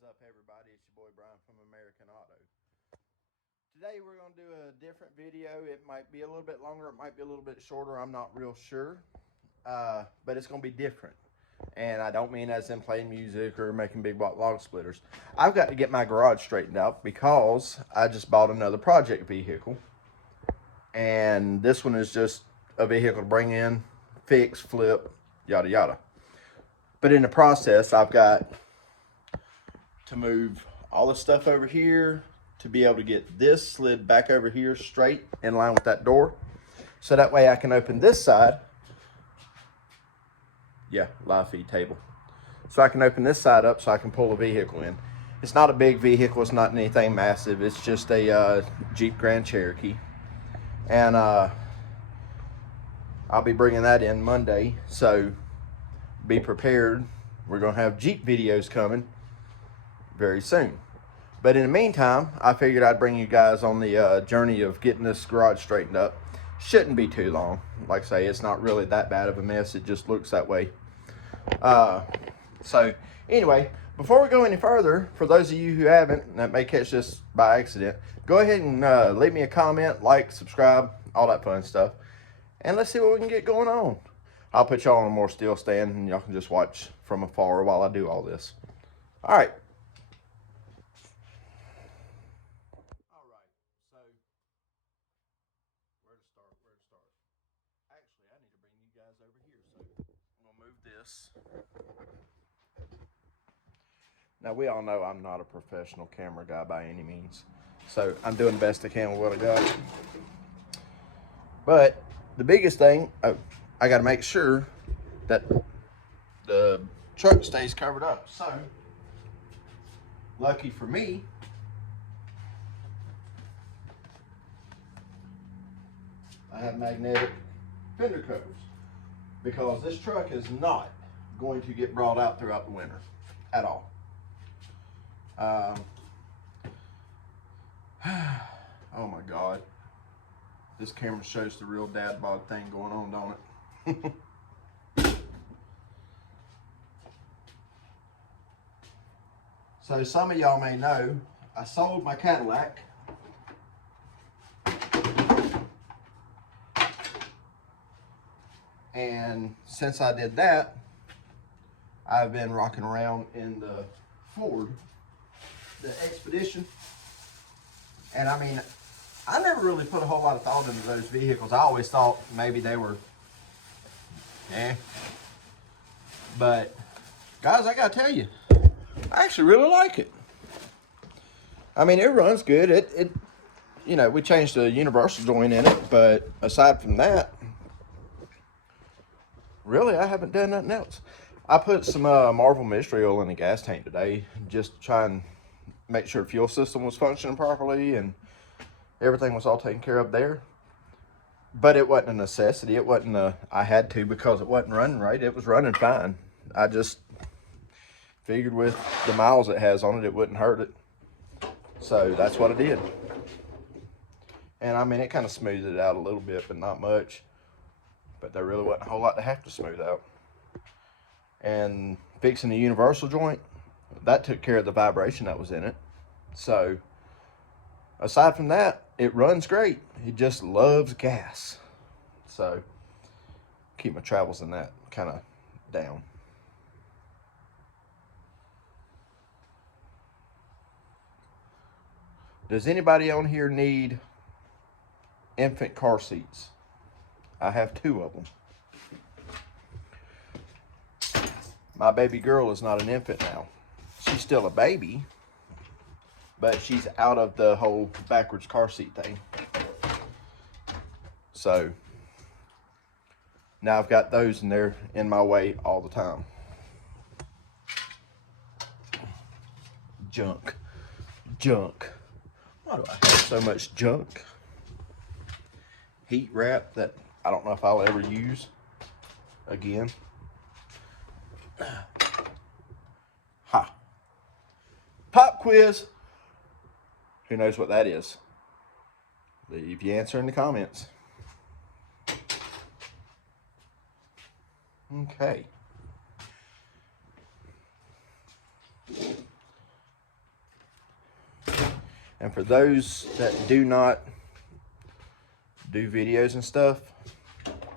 is up, everybody? It's your boy Brian from American Auto. Today we're going to do a different video. It might be a little bit longer, it might be a little bit shorter, I'm not real sure. But it's going to be different. And I don't mean as in playing music or making big block log splitters. I've got to get my garage straightened out because I just bought another project vehicle. And this one is just a vehicle to bring in, fix, flip, yada yada. But in the process, I've got to move all the stuff over here to be able to get this slid back over here straight in line with that door. So that way I can open this side. Yeah, live feed table. So I can open this side up so I can pull the vehicle in. It's not a big vehicle, it's not anything massive. It's just a Jeep Grand Cherokee. And I'll be bringing that in Monday. So be prepared. We're gonna have Jeep videos coming very soon. But in the meantime, I figured I'd bring you guys on the journey of getting this garage straightened up. Shouldn't be too long. Like I say, it's not really that bad of a mess. It just looks that way. So anyway, before we go any further, for those of you who haven't, that may catch this by accident, go ahead and leave me a comment, like, subscribe, all that fun stuff. And let's see what we can get going on. I'll put y'all on a more still stand and y'all can just watch from afar while I do all this. All right. Actually, I need to bring you guys over here, so I'm gonna move this. Now, we all know I'm not a professional camera guy by any means, so I'm doing the best I can with what I got. But the biggest thing, I gotta make sure that the truck stays covered up. So, lucky for me, I have magnetic fender covers, because this truck is not going to get brought out throughout the winter at all. Oh my God, this camera shows the real dad bod thing going on, don't it? So some of y'all may know I sold my Cadillac. And since I did that, I've been rocking around in the Ford, the Expedition. And I mean, I never really put a whole lot of thought into those vehicles. I always thought maybe they were, But guys, I gotta tell you, I actually really like it. I mean, it runs good. It you know, we changed the universal joint in it, but aside from that, really, I haven't done nothing else. I put some Marvel Mystery Oil in the gas tank today, just to try and make sure the fuel system was functioning properly and everything was all taken care of there. But it wasn't a necessity. It wasn't I had to because it wasn't running right. It was running fine. I just figured with the miles it has on it, it wouldn't hurt it. So that's what I did. And I mean, it kind of smoothed it out a little bit, but not much. But there really wasn't a whole lot to have to smooth out. And fixing the universal joint, that took care of the vibration that was in it. So aside from that, it runs great. It just loves gas. So keep my travels in that kind of down. Does anybody on here need infant car seats? I have 2 of them. My baby girl is not an infant now. She's still a baby, but she's out of the whole backwards car seat thing. So now I've got those and they're in my way all the time. Junk. Why do I have so much junk? Heat wrap that I don't know if I'll ever use again. Ha. Pop quiz. Who knows what that is? Leave your answer in the comments. Okay. And for those that do not do videos and stuff,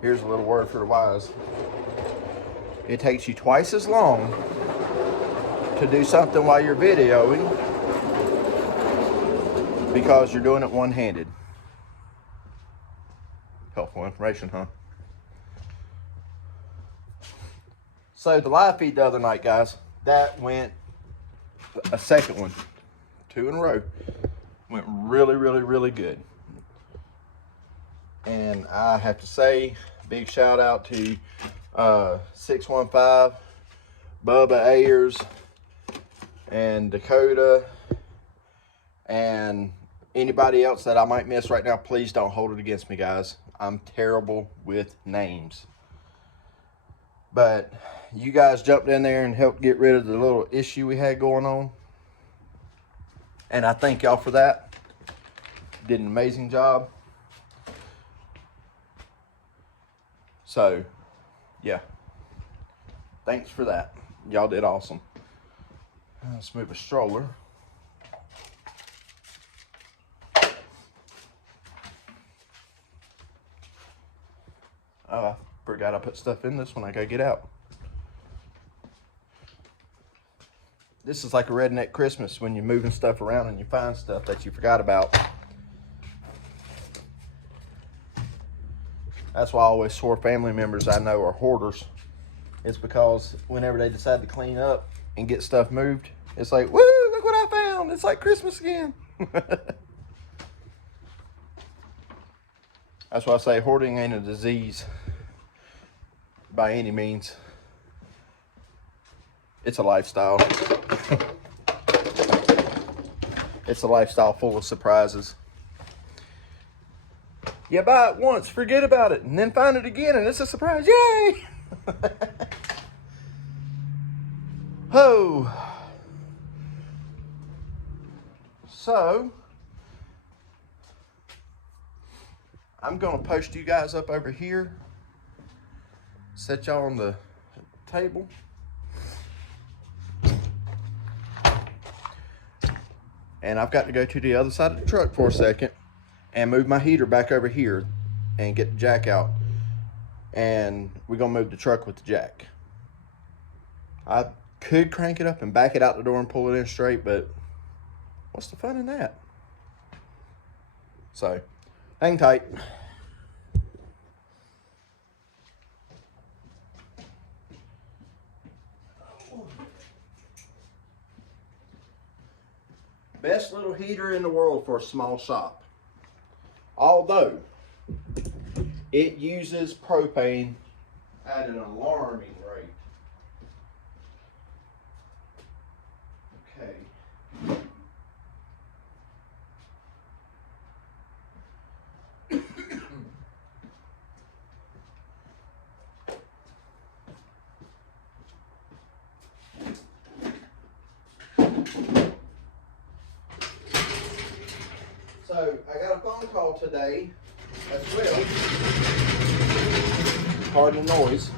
here's a little word for the wise. It takes you twice as long to do something while you're videoing because you're doing it one-handed. Helpful information, huh? So the live feed the other night, guys, that went a second one, 2 in a row. Went really, really, really good. And I have to say, big shout out to 615, Bubba Ayers, and Dakota, and anybody else that I might miss right now. Please don't hold it against me, guys. I'm terrible with names. But you guys jumped in there and helped get rid of the little issue we had going on. And I thank y'all for that. Did an amazing job. So, yeah. Thanks for that. Y'all did awesome. Let's move a stroller. Oh, I forgot I put stuff in this one. I gotta get out. This is like a redneck Christmas when you're moving stuff around and you find stuff that you forgot about. That's why I always swore family members I know are hoarders. It's because whenever they decide to clean up and get stuff moved, it's like, woo, look what I found. It's like Christmas again. That's why I say hoarding ain't a disease by any means. It's a lifestyle. It's a lifestyle full of surprises. You buy it once, forget about it, and then find it again, and it's a surprise. Yay! Oh. So, I'm going to post you guys up over here. Set y'all on the table. And I've got to go to the other side of the truck for a second and move my heater back over here and get the jack out. And we're going to move the truck with the jack. I could crank it up and back it out the door and pull it in straight, but what's the fun in that? So, hang tight. Best little heater in the world for a small shop. Although, it uses propane at an alarming rate. Okay. So, I got a phone call today as well. Pardon the noise.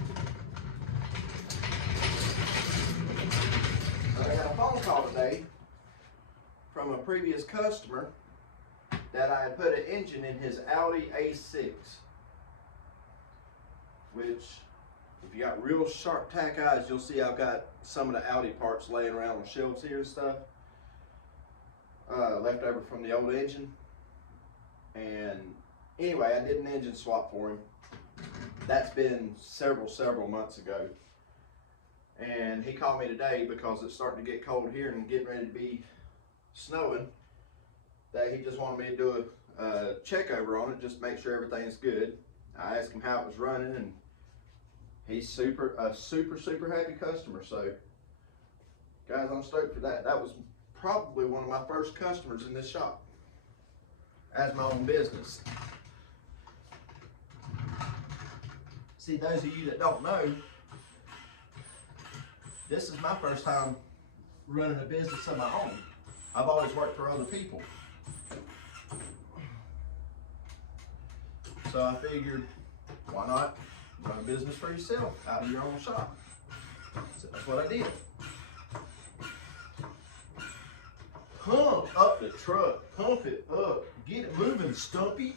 I got a phone call today from a previous customer that I had put an engine in his Audi A6. Which, if you got real sharp tack eyes, you'll see I've got some of the Audi parts laying around on shelves here and stuff. Left over from the old engine. And anyway, I did an engine swap for him. That's been several months ago. And he called me today because it's starting to get cold here and getting ready to be snowing, that he just wanted me to do a check over on it, just to make sure everything's good. I asked him how it was running, and he's a super happy customer. So guys, I'm stoked for that. That was probably one of my first customers in this shop as my own business. See, those of you that don't know, this is my first time running a business of my own. I've always worked for other people. So I figured, why not run a business for yourself out of your own shop? So that's what I did. Pump up the truck. Pump it up. Get it moving, Stumpy.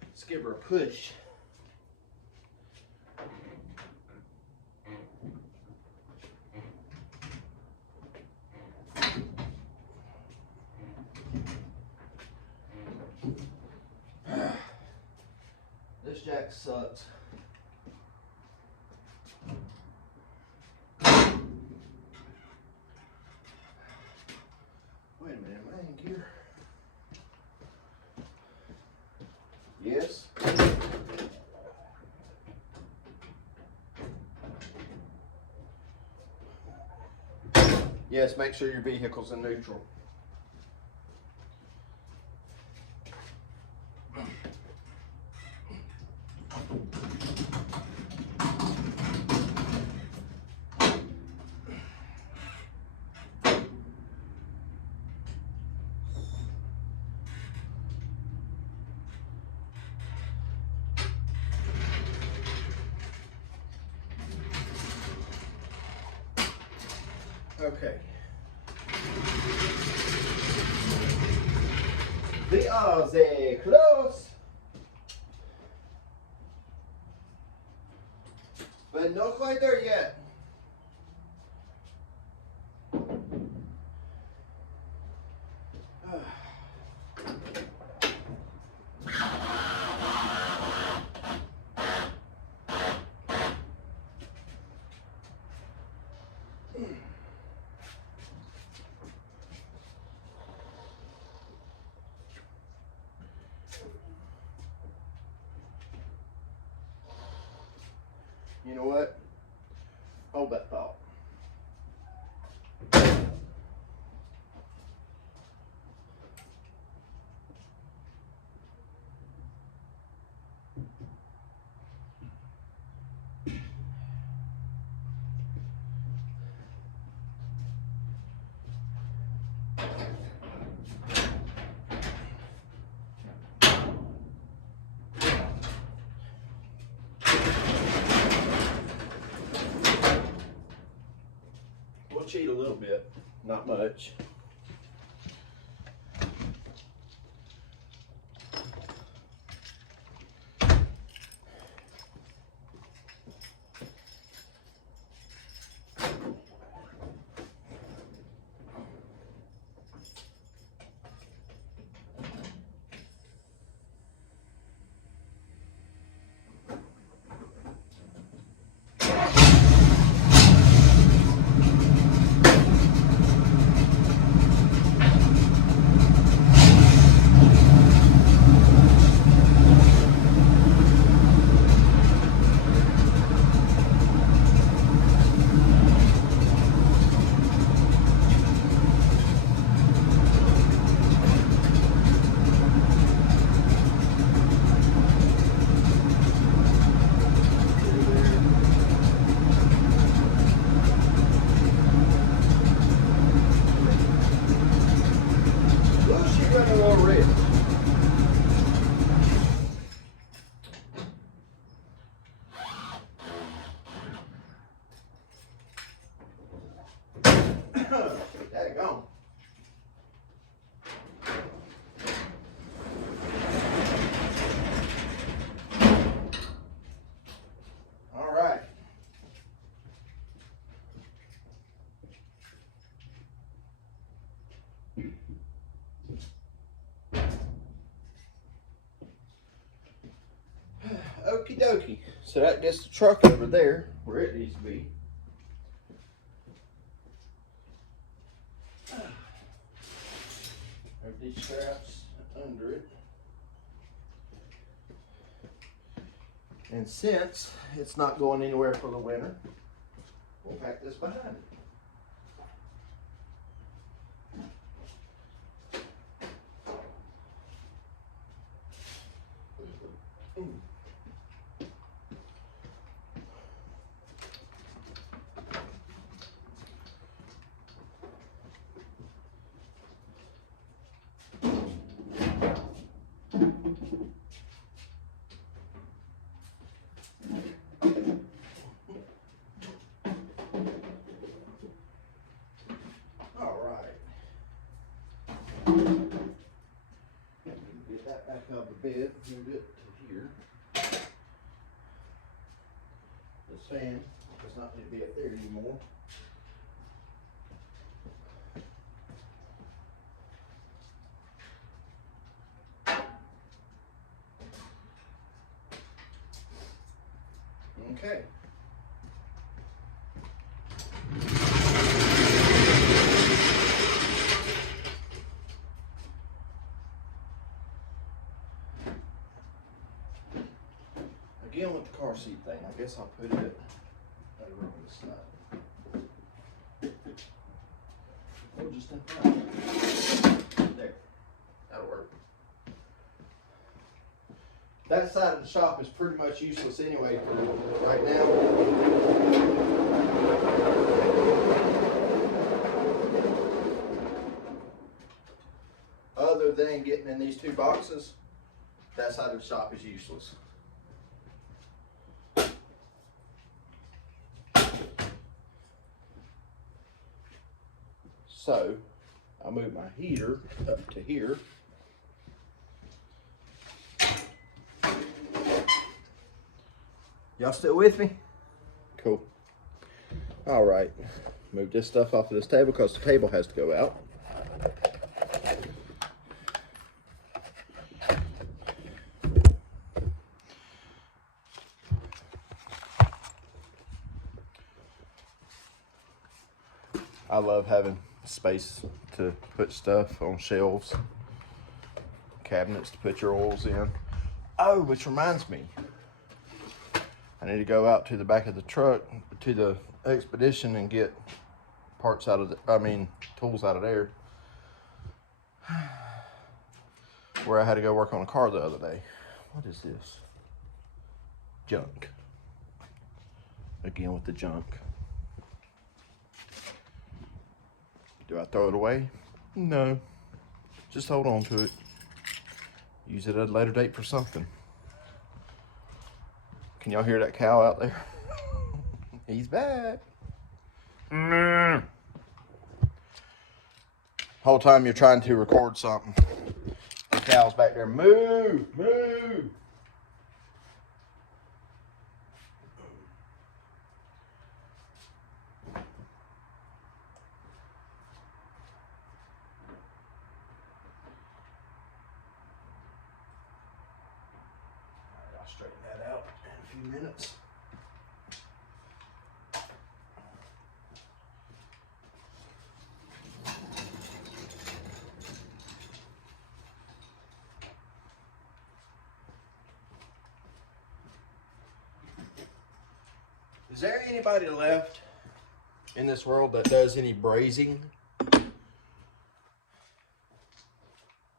Let's give her a push. This jack sucks. Wait a minute, am I in gear? Yes. Yes, make sure your vehicle's in neutral. Okay. We are there close, but not quite there yet. You know what? Hold that thought. We'll cheat a little bit, not much. Daggone. All right. Okie dokie. So that gets the truck over there where it needs to be. Have these straps under it. And since it's not going anywhere for the winter, we'll pack this behind it. bit, moved it to here. This fan does not need to be up there anymore. Okay. Again with the car seat thing, I guess I'll put it over on this side. Or just in front. There. That'll work. That side of the shop is pretty much useless anyway for right now. Other than getting in these two boxes, that side of the shop is useless. So, I'll move my heater up to here. Y'all still with me? Cool. All right, move this stuff off of this table because the table has to go out. I love having space to put stuff on shelves, cabinets to put your oils in. Oh, which reminds me, I need to go out to the back of the truck, to the Expedition, and get parts out of tools out of there. Where I had to go work on a car the other day. What is this? Junk. Again with the junk. Do I throw it away? No. Just hold on to it. Use it at a later date for something. Can y'all hear that cow out there? He's back. Whole time you're trying to record something, the cow's back there. Move, move. I'll straighten that out in a few minutes. Is there anybody left in this world that does any brazing? I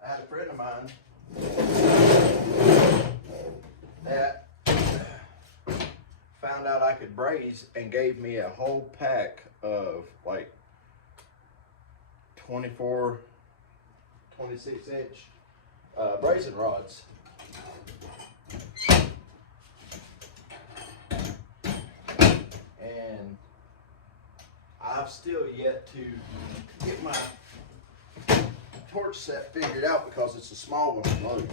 had a friend of mine that found out I could braze and gave me a whole pack of like 24, 26 inch brazing rods. And I've still yet to get my torch set figured out because it's a small one of those.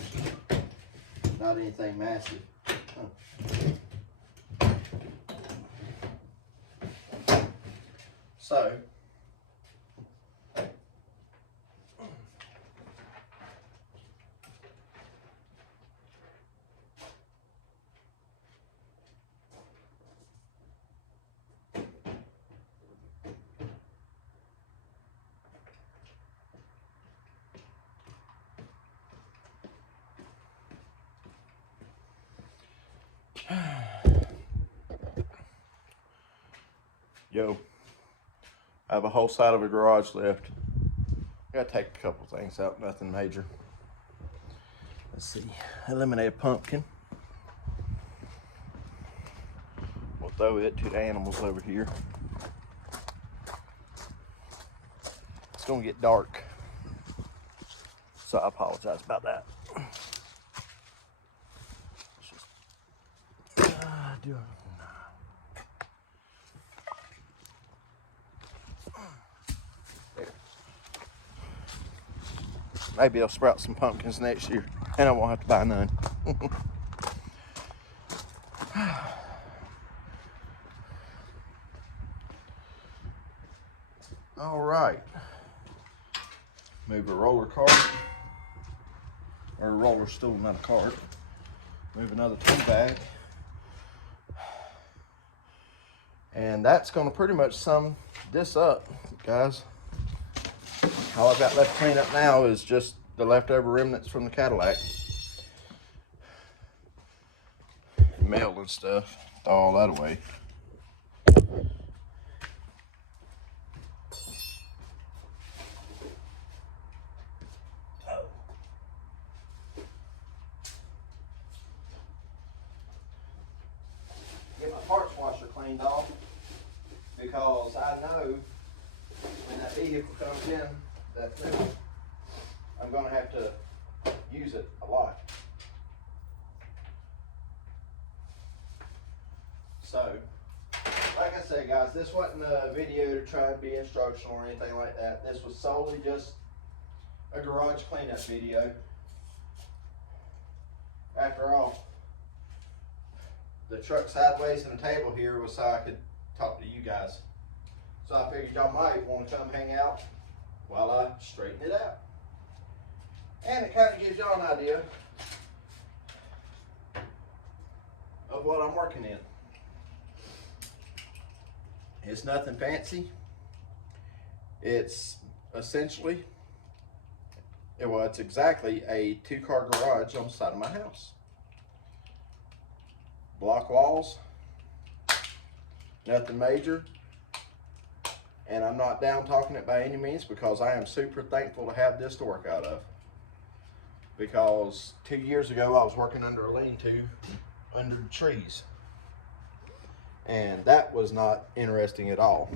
Not anything massive. So, yo, I have a whole side of a garage left. I gotta take a couple things out, nothing major. Let's see, eliminate a pumpkin. We'll throw it to the animals over here. It's gonna get dark, so I apologize about that. Maybe I'll sprout some pumpkins next year. and I won't have to buy none. All right, move a roller cart, or a roller stool, not a cart. Move another tool bag. And that's gonna pretty much sum this up, guys. All I've got left to clean up now is just the leftover remnants from the Cadillac. Mail and stuff, throw all that away. Get my parts washer cleaned off, because I know when that vehicle comes in, that's new, I'm gonna have to use it a lot. So, like I said, guys, this wasn't a video to try and be instructional or anything like that. This was solely just a garage cleanup video. After all, the truck sideways and the table here was so I could talk to you guys. So I figured y'all might want to come hang out while I straighten it out. And it kind of gives y'all an idea of what I'm working in. It's nothing fancy. It's essentially, well, it's exactly a 2-car garage on the side of my house. Block walls, nothing major. And I'm not down talking it by any means, because I am super thankful to have this to work out of. Because 2 years ago I was working under a lean-to under the trees, and that was not interesting at all.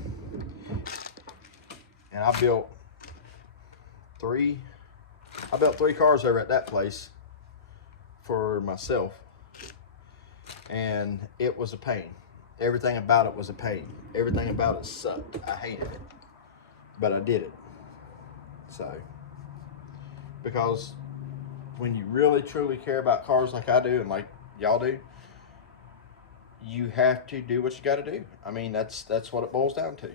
And I built three cars over at that place for myself, and it was a pain. Everything about it was a pain. Everything about it sucked. I hated it, but I did it. So, because when you really truly care about cars like I do and like y'all do, you have to do what you got to do. I mean, that's what it boils down to.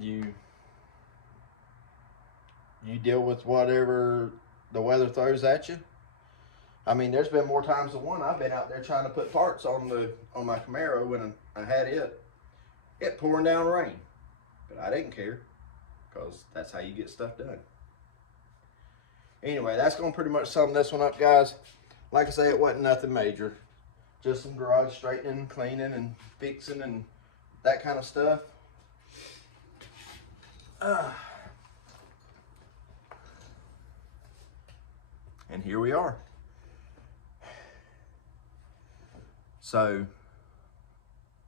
You deal with whatever the weather throws at you. I mean, there's been more times than one I've been out there trying to put parts on my Camaro when I had it pouring down rain, but I didn't care, because that's how you get stuff done. Anyway, that's gonna pretty much sum this one up, guys. Like I say, it wasn't nothing major, just some garage straightening, cleaning, and fixing, and that kind of stuff. And here we are. So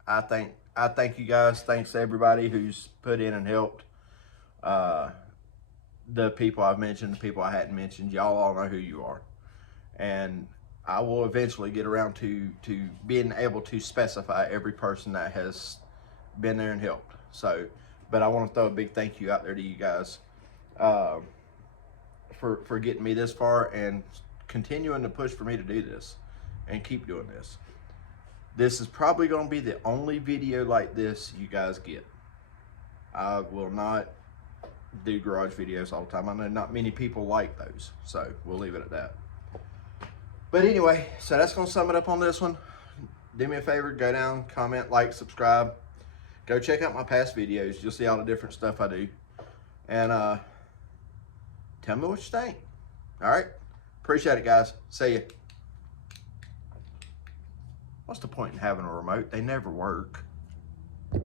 I thank you guys. Thanks to everybody who's put in and helped. The people I've mentioned, the people I hadn't mentioned, y'all all know who you are. And I will eventually get around to being able to specify every person that has been there and helped. So, but I want to throw a big thank you out there to you guys for getting me this far and continuing to push for me to do this and keep doing this. This is probably going to be the only video like this you guys get. I will not do garage videos all the time. I know not many people like those, so we'll leave it at that. But anyway, so that's going to sum it up on this one. Do me a favor, go down, comment, like, subscribe. Go check out my past videos. You'll see all the different stuff I do. And tell me what you think. All right? Appreciate it, guys. See ya. What's the point in having a remote? They never work.